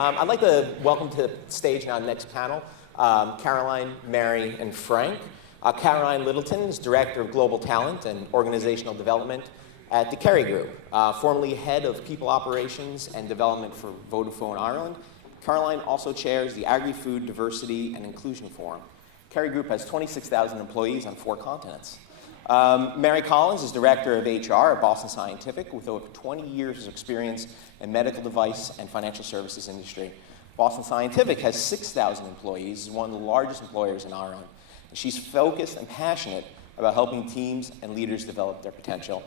I'd like to welcome to the stage now the next panel, Caroline, Mary, and Frank. Caroline Littleton is Director of Global Talent and Organizational Development at the Carey Group, formerly Head of People Operations and Development for Vodafone Ireland. Caroline also chairs the Agri-Food Diversity and Inclusion Forum. Carey Group has 26,000 employees on 4 continents. Mary Collins is Director of HR at Boston Scientific with over 20 years of experience in medical device and financial services industry. Boston Scientific has 6,000 employees, is one of the largest employers in Ireland. She's focused and passionate about helping teams and leaders develop their potential.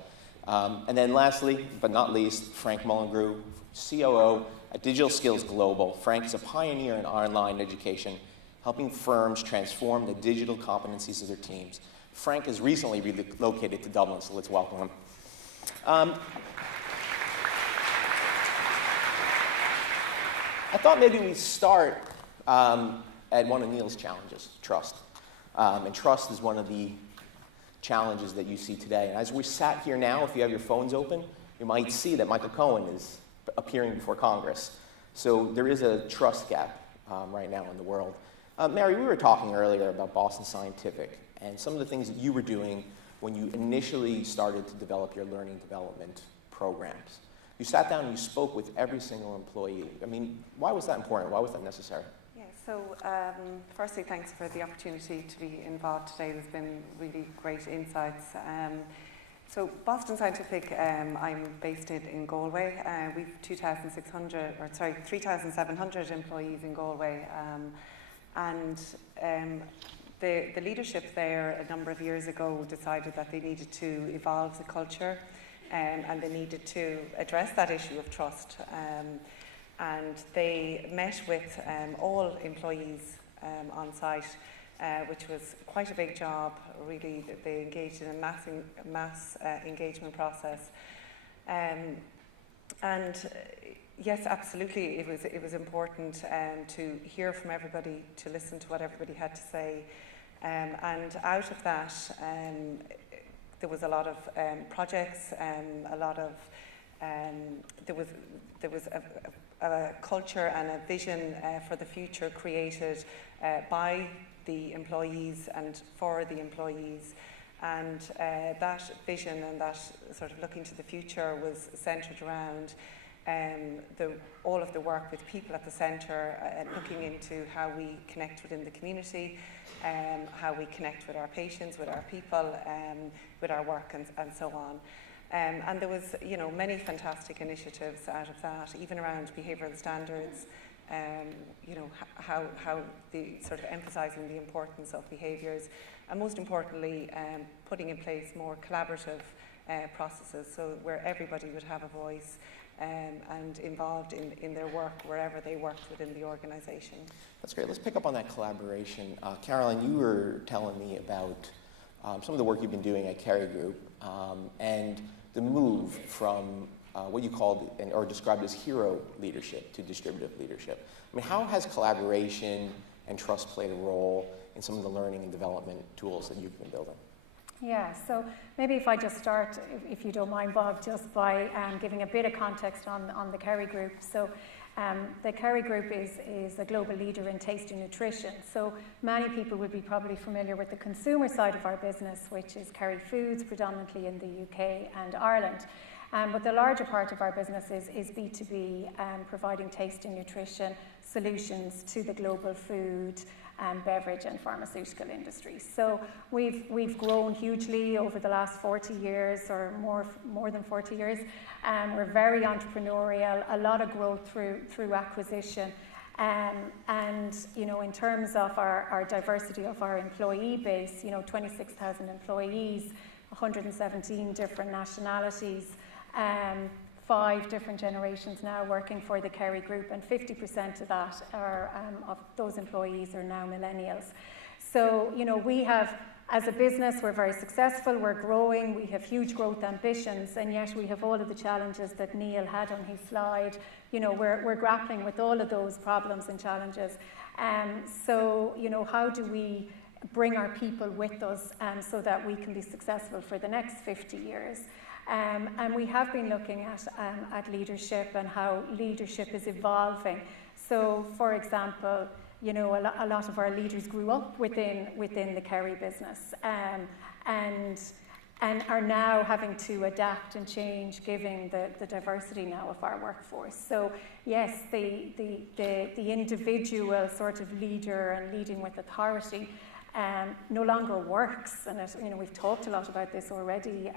And then lastly, but not least, Frank Mulgrew, COO at Digital Skills Global. Frank is a pioneer in online education, helping firms transform the digital competencies of their teams. Frank has recently relocated to Dublin, so let's welcome him. I thought maybe we'd start at one of Neil's challenges, trust. And trust is one of the challenges that you see today. And as we sat here now, if you have your phones open, you might see that Michael Cohen is appearing before Congress. So there is a trust gap right now in the world. Mary, we were talking earlier about Boston Scientific and some of the things that you were doing when you initially started to develop your learning development programs. You sat down and you spoke with every single employee. I mean, why was that important? Why was that necessary? Yeah, so firstly, thanks for the opportunity to be involved today. There's been really great insights. So Boston Scientific, I'm based in Galway. We've 3,700 employees in Galway. The leadership there a number of years ago decided that they needed to evolve the culture and they needed to address that issue of trust. And they met with all employees on site, which was quite a big job, really. They engaged in a mass engagement process. Yes, absolutely, it was important to hear from everybody, to listen to what everybody had to say. And out of that, there was a lot of projects, there was a culture and a vision for the future created by the employees and for the employees. And that vision and that sort of looking to the future was centred around all of the work with people at the centre, looking into how we connect within the community, how we connect with our patients, with our people, with our work and so on. And there was, many fantastic initiatives out of that, even around behavioural standards, how the sort of emphasising the importance of behaviours, and most importantly, putting in place more collaborative processes, so where everybody would have a voice and involved in their work wherever they worked within the organisation. That's great. Let's pick up on that collaboration. Caroline, you were telling me about some of the work you've been doing at Carey Group and the move from what you called or described as hero leadership to distributive leadership. I mean, how has collaboration and trust played a role in some of the learning and development tools that you've been building? Yeah, so maybe if I just start, if you don't mind, Bob, just by giving a bit of context on the Carey Group. So the Carey Group is a global leader in taste and nutrition. So many people would be probably familiar with the consumer side of our business, which is Kerry Foods, predominantly in the UK and Ireland. But the larger part of our business is B2B, providing taste and nutrition solutions to the global food, beverage and pharmaceutical industries. So we've grown hugely over the last 40 years or more than 40 years. We're very entrepreneurial, a lot of growth through acquisition. And in terms of our diversity of our employee base, 26,000 employees, 117 different nationalities, 5 different generations now working for the Carey Group, and 50% of that of those employees are now millennials. So, we have, as a business, we're very successful, we're growing, we have huge growth ambitions, and yet we have all of the challenges that Neil had on his slide. We're grappling with all of those problems and challenges. So, how do we bring our people with us so that we can be successful for the next 50 years? And we have been looking at leadership and how leadership is evolving. So, for example, you know, a lot of our leaders grew up within the Kerry business, and are now having to adapt and change, given the diversity now of our workforce. So yes, the individual sort of leader and leading with authority no longer works, and you know, we've talked a lot about this already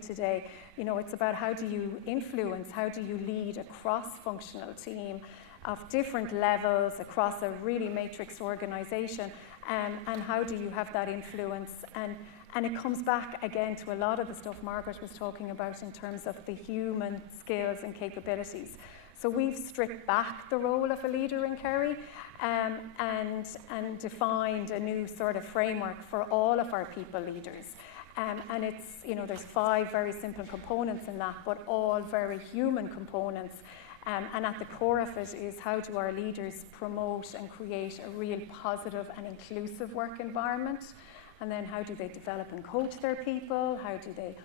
today. You know, it's about how do you influence, how do you lead a cross-functional team of different levels across a really matrixed organisation, and how do you have that influence, and it comes back again to a lot of the stuff Margaret was talking about in terms of the human skills and capabilities. So we've stripped back the role of a leader in Kerry, and defined a new sort of framework for all of our people leaders. And it's, you know, there's 5 very simple components in that, but all very human components. And at the core of it is, how do our leaders promote and create a real positive and inclusive work environment? And then how do they develop and coach their people? How do they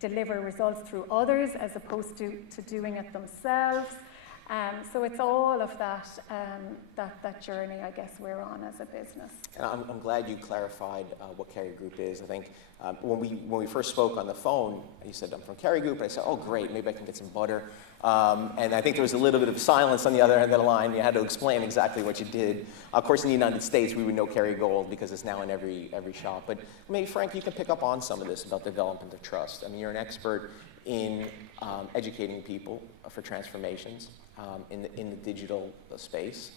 deliver results through others as opposed to doing it themselves? So it's all of that journey, I guess, we're on as a business. And I'm glad you clarified what Carey Group is. I think when we first spoke on the phone, you said, I'm from Carey Group, and I said, oh great, maybe I can get some butter. And I think there was a little bit of silence on the other end of the line. You had to explain exactly what you did. Of course, in the United States, we would know Kerry Gold because it's now in every shop. But maybe, Frank, you can pick up on some of this about development of trust. I mean, you're an expert in educating people for transformations in the digital space,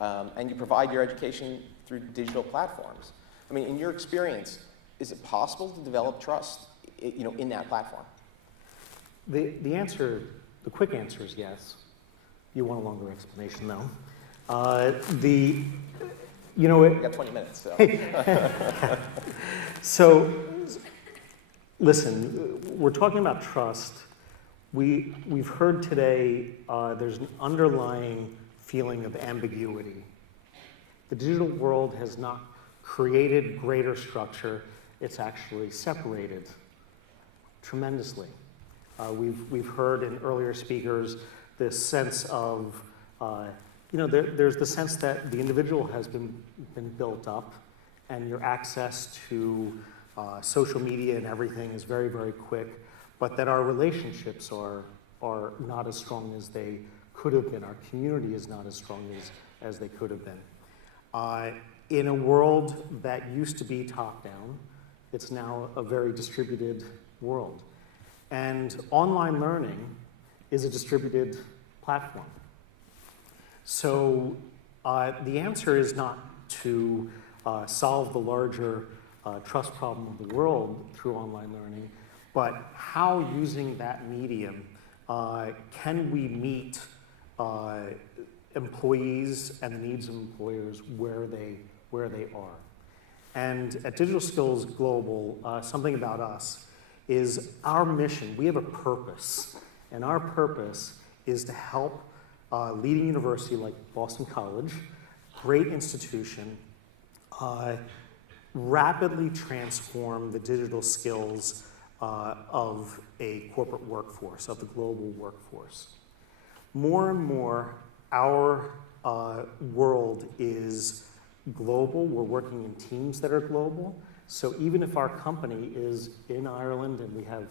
and you provide your education through digital platforms. I mean, in your experience, is it possible to develop trust, you know, in that platform? The answer, the quick answer is yes. You want a longer explanation, though. You know, We've got 20 minutes, so. So, listen, we're talking about trust. We've heard today there's an underlying feeling of ambiguity. The digital world has not created greater structure, it's actually separated tremendously. We've heard in earlier speakers this sense of, you know, there's the sense that the individual has been built up, and your access to social media and everything is very, very quick, but that our relationships are not as strong as they could have been. Our community is not as strong as they could have been. In a world that used to be top-down, it's now a very distributed world. And online learning is a distributed platform. So the answer is not to solve the larger trust problem of the world through online learning, but how, using that medium, can we meet employees and the needs of employers where they are. And at Digital Skills Global, something about us is our mission. We have a purpose, and our purpose is to help a leading university like Boston College, great institution, rapidly transform the digital skills of a corporate workforce, of the global workforce. More and more, our world is global. We're working in teams that are global. So even if our company is in Ireland and we have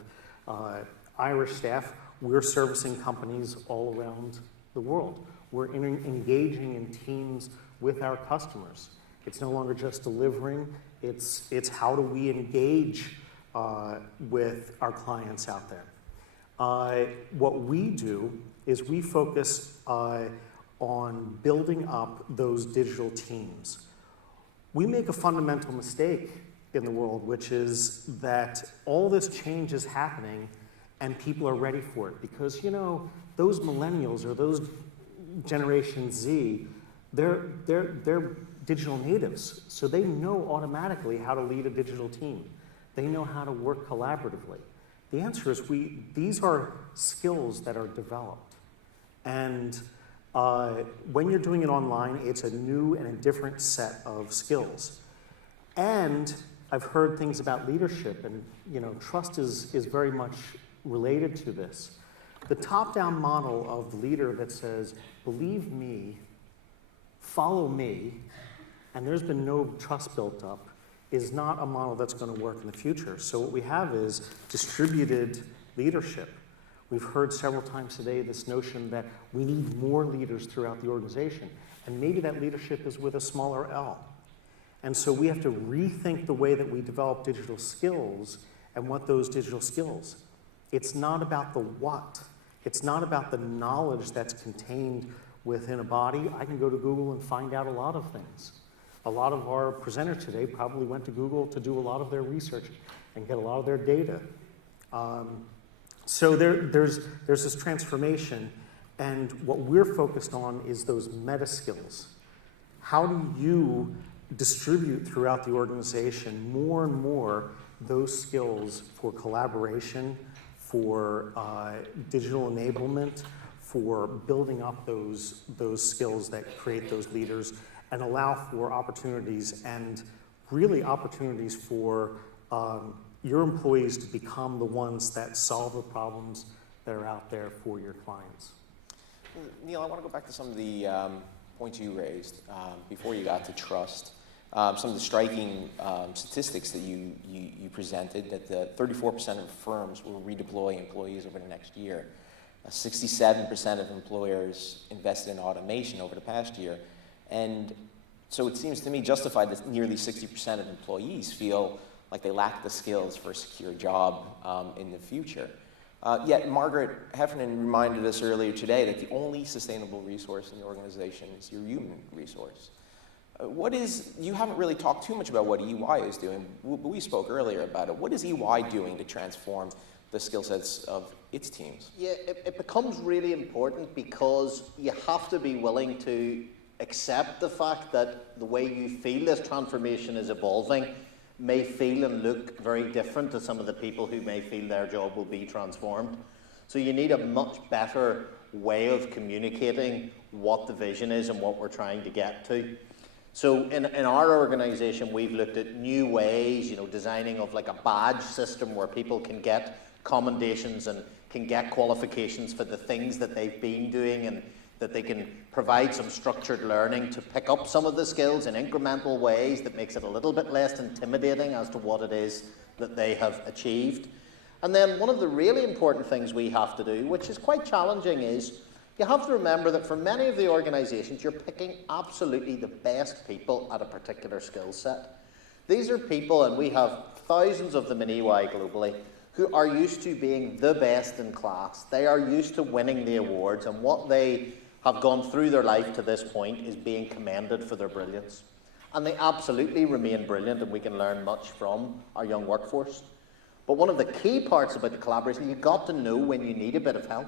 Irish staff, we're servicing companies all around the world. We're engaging in teams with our customers. It's no longer just delivering, it's how do we engage with our clients out there. What we do is we focus on building up those digital teams. We make a fundamental mistake in the world, which is that all this change is happening and people are ready for it. Because, you know, those millennials or those Generation Z, they're digital natives. So they know automatically how to lead a digital team. They know how to work collaboratively. The answer is these are skills that are developed. And when you're doing it online, it's a new and a different set of skills. And I've heard things about leadership, and you know, trust is very much related to this. The top-down model of the leader that says, believe me, follow me, and there's been no trust built up, is not a model that's going to work in the future. So what we have is distributed leadership. We've heard several times today this notion that we need more leaders throughout the organization, and maybe that leadership is with a smaller L. And so we have to rethink the way that we develop digital skills and what those digital skills. It's not about the what. It's not about the knowledge that's contained within a body. I can go to Google and find out a lot of things. A lot of our presenters today probably went to Google to do a lot of their research and get a lot of their data. So there's this transformation, and what we're focused on is those meta skills. How do you distribute throughout the organization more and more those skills for collaboration, for digital enablement, for building up those skills that create those leaders and allow for opportunities, and really opportunities for your employees to become the ones that solve the problems that are out there for your clients. Neil, I want to go back to some of the points you raised before you got to trust. Some of the striking statistics that you presented, that 34% of firms will redeploy employees over the next year. 67% of employers invested in automation over the past year. And so it seems to me justified that nearly 60% of employees feel like they lack the skills for a secure job in the future. Yet Margaret Heffernan reminded us earlier today that the only sustainable resource in the organization is your human resource. You haven't really talked too much about what EY is doing, but we spoke earlier about it. What is EY doing to transform the skill sets of its teams? Yeah, it becomes really important because you have to be willing to accept the fact that the way you feel this transformation is evolving may feel and look very different to some of the people who may feel their job will be transformed. So you need a much better way of communicating what the vision is and what we're trying to get to. So in our organisation, we've looked at new ways, designing of like a badge system where people can get commendations and can get qualifications for the things that they've been doing, and that they can provide some structured learning to pick up some of the skills in incremental ways that makes it a little bit less intimidating as to what it is that they have achieved. And then one of the really important things we have to do, which is quite challenging, is you have to remember that for many of the organisations, you're picking absolutely the best people at a particular skill set. These are people, and we have thousands of them in EY globally, who are used to being the best in class. They are used to winning the awards, and what they have gone through their life to this point is being commended for their brilliance. And they absolutely remain brilliant, and we can learn much from our young workforce. But one of the key parts about the collaboration, you've got to know when you need a bit of help.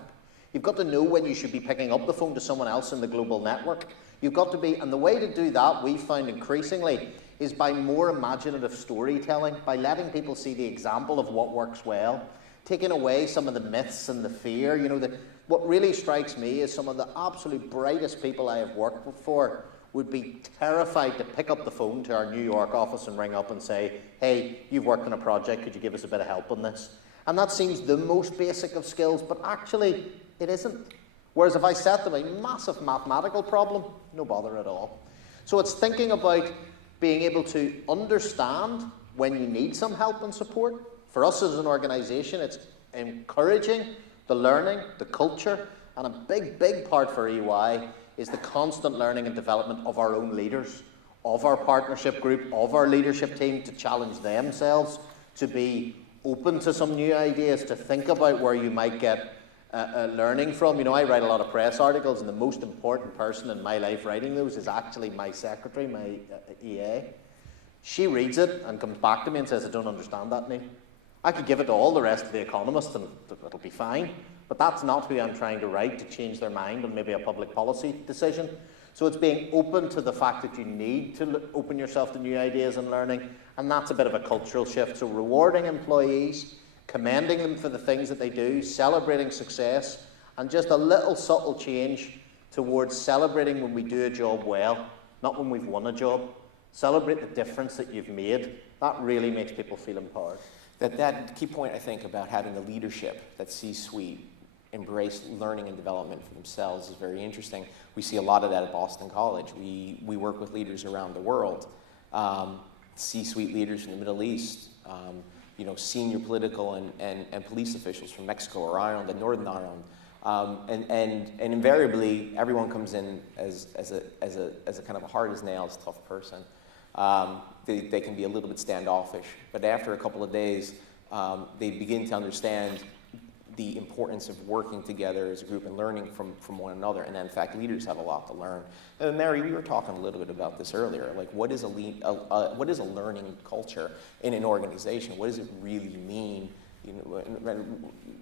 You've got to know when you should be picking up the phone to someone else in the global network. You've got to be, and the way to do that, we've found increasingly, is by more imaginative storytelling, by letting people see the example of what works well, taking away some of the myths and the fear. What really strikes me is some of the absolute brightest people I have worked for would be terrified to pick up the phone to our New York office and ring up and say, hey, you've worked on a project, could you give us a bit of help on this? And that seems the most basic of skills, but actually it isn't. Whereas if I set them a massive mathematical problem, no bother at all. So it's thinking about being able to understand when you need some help and support. For us as an organisation, it's encouraging the learning, the culture, and a big, big part for EY is the constant learning and development of our own leaders, of our partnership group, of our leadership team, to challenge themselves, to be open to some new ideas, to think about where you might get learning from. I write a lot of press articles, and the most important person in my life writing those is actually my secretary, my EA. She reads it and comes back to me and says, I don't understand that, Neil. I could give it to all the rest of the Economist and it'll be fine, but that's not who I'm trying to write to change their mind on maybe a public policy decision. So it's being open to the fact that you need to open yourself to new ideas and learning, and that's a bit of a cultural shift. So rewarding employees, commending them for the things that they do, celebrating success, and just a little subtle change towards celebrating when we do a job well, not when we've won a job. Celebrate the difference that you've made. That really makes people feel empowered. That key point, I think, about having the leadership, that C-suite, embrace learning and development for themselves is very interesting. We see a lot of that at Boston College. We work with leaders around the world, C-suite leaders from the Middle East, senior political and police officials from Mexico or Ireland and Northern Ireland. And invariably, everyone comes in as a kind of a hard as nails, tough person. They can be a little bit standoffish, but after a couple of days, they begin to understand the importance of working together as a group and learning from one another. And in fact, leaders have a lot to learn. And Mary, we were talking a little bit about this earlier. Like, what is a learning culture in an organization? What does it really mean?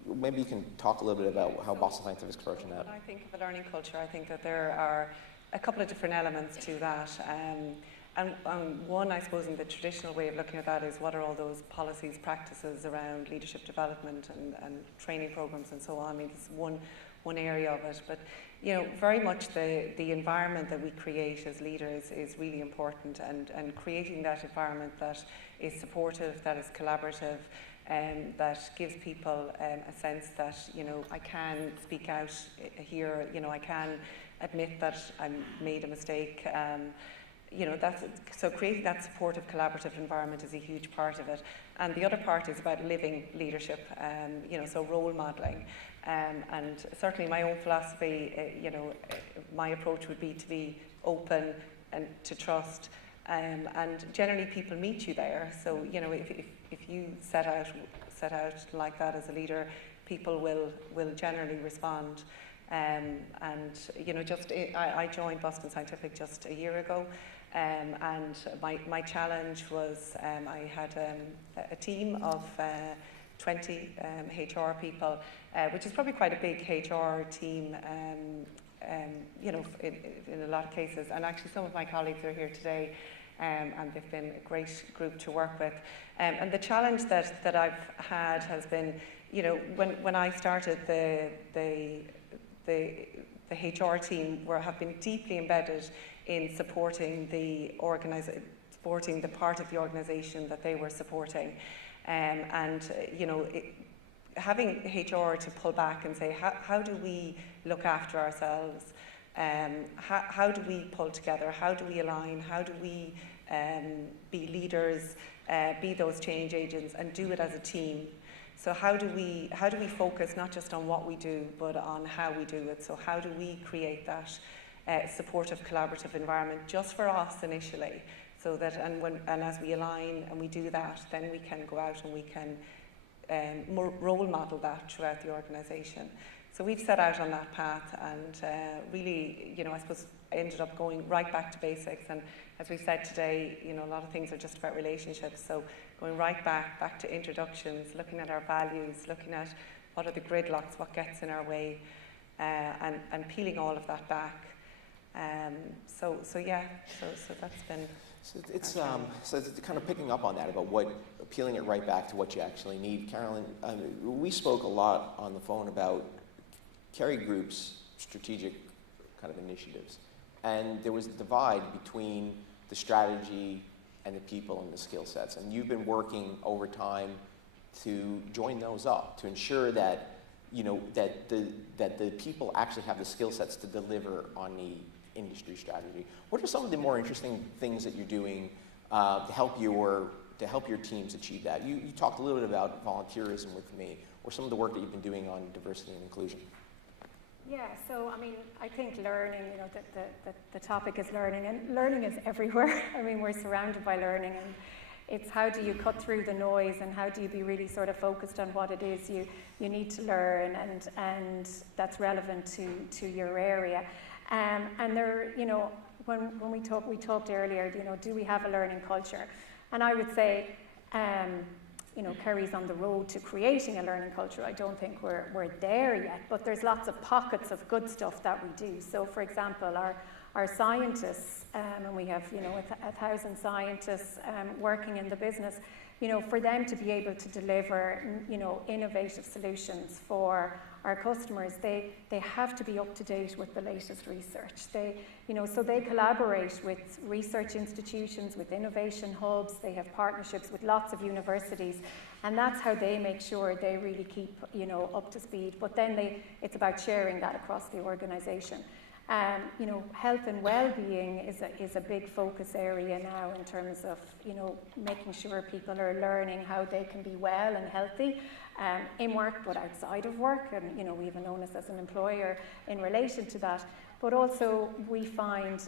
Maybe you can talk a little bit about how Boston Scientific's approaching that. When I think of a learning culture, I think that there are a couple of different elements to that. And one, I suppose, in the traditional way of looking at that is what are all those policies, practices around leadership development and training programs and so on. I mean, it's one area of it. But, very much the environment that we create as leaders is really important, and creating that environment that is supportive, that is collaborative, that gives people a sense that, I can speak out here, I can admit that I made a mistake. So creating that supportive, collaborative environment is a huge part of it. And the other part is about living leadership, so role modelling. And certainly my own philosophy, my approach would be to be open and to trust. And generally people meet you there. So, if you set out like that as a leader, people will generally respond. I joined Boston Scientific just a year ago. And my challenge was I had a team of 20 HR people, which is probably quite a big HR team, in a lot of cases. And actually some of my colleagues are here today, and they've been a great group to work with. And the challenge that I've had has been, when I started the HR team have been deeply embedded in supporting the part of the organisation that they were supporting, having HR to pull back and say, how do we look after ourselves? How do we pull together? How do we align? How do we be leaders, be those change agents, and do it as a team? So how do we focus not just on what we do, but on how we do it? So how do we create that supportive, collaborative environment just for us initially, so that and as we align and we do that, then we can go out and we can role model that throughout the organisation. So we've set out on that path, and really, I suppose ended up going right back to basics. And as we said today, a lot of things are just about relationships. So going right back to introductions, looking at our values, looking at what are the gridlocks, what gets in our way, and peeling all of that back. So that's been. So it's kind of picking up on that about peeling it right back to what you actually need. Carolyn, we spoke a lot on the phone about Carey Group's strategic kind of initiatives, and there was a divide between the strategy and the people and the skill sets, and you've been working over time to join those up, to ensure that that the people actually have the skill sets to deliver on the industry strategy. What are some of the more interesting things that you're doing to help your teams achieve that? You talked a little bit about volunteerism with me, or some of the work that you've been doing on diversity and inclusion. Yeah, so I mean, I think learning, the topic is learning, and learning is everywhere. I mean, we're surrounded by learning, and it's how do you cut through the noise, and how do you be really sort of focused on what it is you need to learn, and that's relevant to your area. And there, when we talked earlier, do we have a learning culture? And I would say, Kerry's on the road to creating a learning culture. I don't think we're there yet, but there's lots of pockets of good stuff that we do. So, for example, our scientists, and we have 1,000 scientists working in the business. for them to be able to deliver, innovative solutions for our customers, they have to be up to date with the latest research. So they collaborate with research institutions, with innovation hubs. They have partnerships with lots of universities, and that's how they make sure they really keep, up to speed. But then it's about sharing that across the organisation. Health and well-being is a big focus area now in terms of, making sure people are learning how they can be well and healthy in work, but outside of work, and, we have an onus as an employer in relation to that. But also we find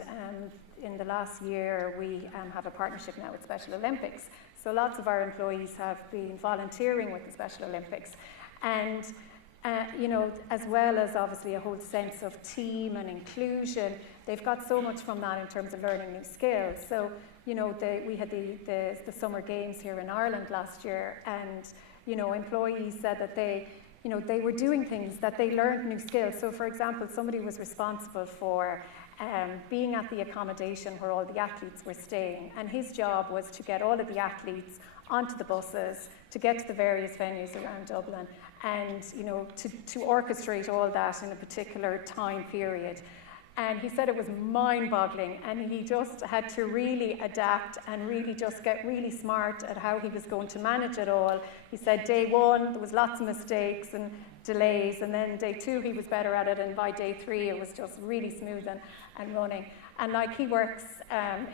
in the last year we have a partnership now with Special Olympics. So lots of our employees have been volunteering with the Special Olympics, and as well as obviously a whole sense of team and inclusion, they've got so much from that in terms of learning new skills. So, we had the Summer Games here in Ireland last year, and, employees said that they were doing things that they learned new skills. So, for example, somebody was responsible for being at the accommodation where all the athletes were staying, and his job was to get all of the athletes onto the buses to get to the various venues around Dublin, and to orchestrate all that in a particular time period. And he said it was mind-boggling, and he just had to really adapt and really just get really smart at how he was going to manage it all. He said day one there was lots of mistakes and delays, and then day two he was better at it, and by day three it was just really smooth and running. And he works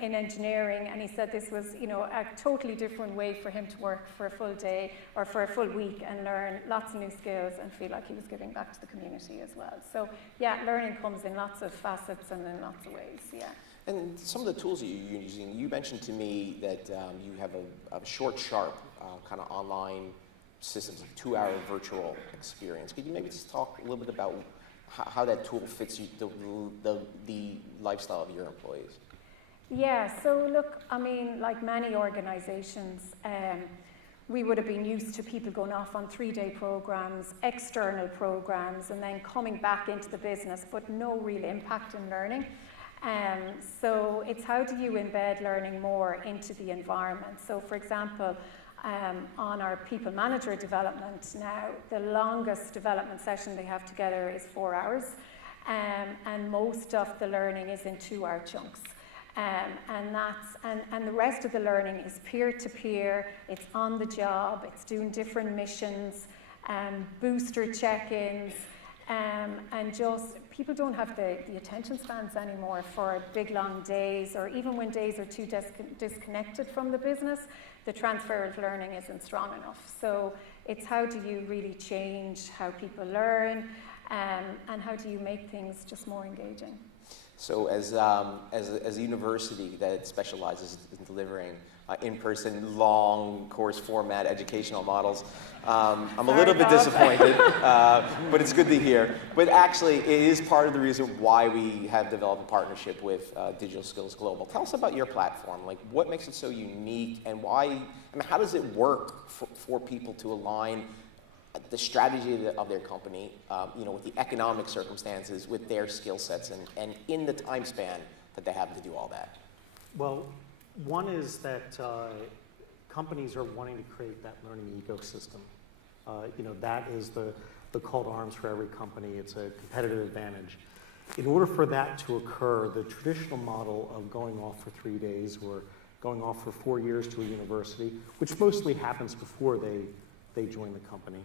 in engineering, and he said this was, a totally different way for him to work for a full day or for a full week and learn lots of new skills and feel like he was giving back to the community as well. So yeah, learning comes in lots of facets and in lots of ways, yeah. And some of the tools that you're using, you mentioned to me that you have a short, sharp kind of online systems, like 2-hour virtual experience. Could you maybe just talk a little bit about how that tool fits the lifestyle of your employees? Yeah, so look, like many organisations, we would have been used to people going off on 3-day programs, external programs, and then coming back into the business, but no real impact in learning. So it's how do you embed learning more into the environment? So for example, on our people manager development now, the longest development session they have together is 4 hours, and most of the learning is in 2-hour chunks. And the rest of the learning is peer-to-peer, it's on the job, it's doing different missions, booster check-ins, and just people don't have the attention spans anymore for big long days, or even when days are too disconnected from the business, the transfer of learning isn't strong enough. So it's how do you really change how people learn, and how do you make things just more engaging? So as a university that specializes in delivering in-person, long course format educational models, I'm a little bit disappointed, but it's good to hear. But actually, it is part of the reason why we have developed a partnership with Digital Skills Global. Tell us about your platform. Like, what makes it so unique, and why? How does it work for people to align the strategy of their company, with the economic circumstances, with their skill sets, and in the time span that they have to do all that? Well, one is that companies are wanting to create that learning ecosystem. That is the call to arms for every company. It's a competitive advantage. In order for that to occur, the traditional model of going off for 3 days or going off for 4 years to a university, which mostly happens before they join the company,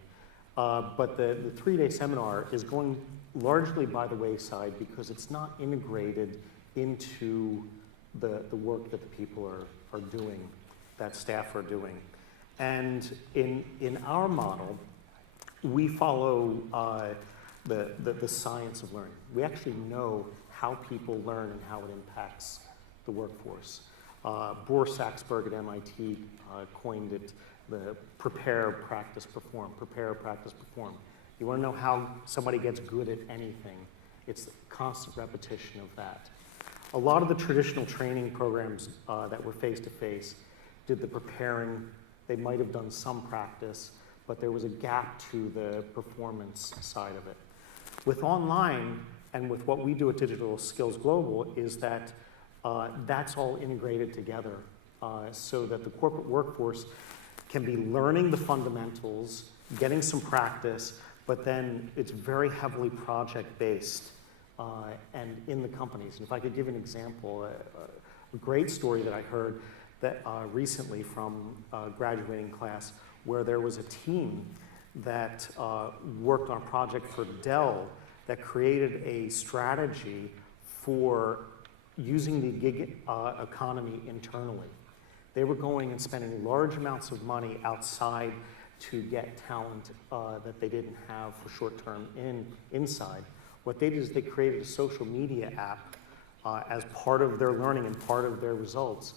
but the 3-day seminar is going largely by the wayside because it's not integrated into the work that the people are doing, that staff are doing. And in our model, we follow the science of learning. We actually know how people learn and how it impacts the workforce. Bohr Saxberg at MIT coined it the prepare, practice, perform. Prepare, practice, perform. You want to know how somebody gets good at anything, it's the constant repetition of that. A lot of the traditional training programs that were face-to-face did the preparing. They might have done some practice, but there was a gap to the performance side of it. With online, and with what we do at Digital Skills Global, is that that's all integrated together so that the corporate workforce can be learning the fundamentals, getting some practice, but then it's very heavily project-based and in the companies. And if I could give an example, a great story that I heard that recently from a graduating class, where there was a team that worked on a project for Dell that created a strategy for using the gig economy internally. They were going and spending large amounts of money outside to get talent that they didn't have for short-term inside. What they did is they created a social media app as part of their learning and part of their results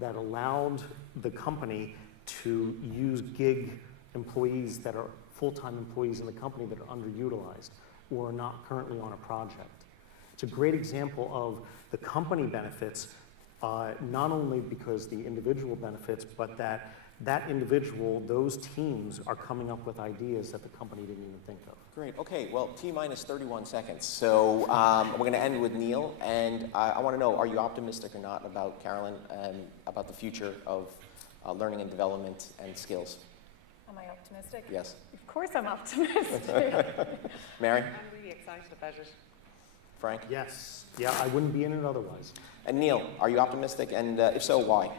that allowed the company to use gig employees that are full-time employees in the company that are underutilized or are not currently on a project. It's a great example of the company benefits, not only because the individual benefits, but that individual, those teams are coming up with ideas that the company didn't even think of. Great. Okay. Well, T-minus 31 seconds. So we're going to end with Neil, and I want to know: are you optimistic or not about Carolyn and about the future of learning and development and skills? Am I optimistic? Yes. Of course I'm optimistic. Mary? I'm really excited about it. Frank? Yes. Yeah, I wouldn't be in it otherwise. And Neil, are you optimistic? And if so, why?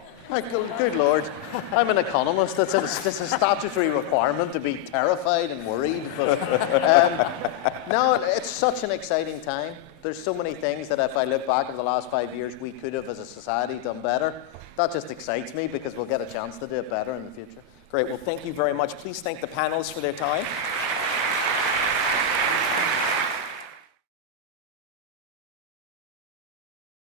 Good Lord, I'm an economist. It's a statutory requirement to be terrified and worried. But no, it's such an exciting time. There's so many things that if I look back over the last 5 years, we could have, as a society, done better. That just excites me because we'll get a chance to do it better in the future. Great. Well, thank you very much. Please thank the panelists for their time.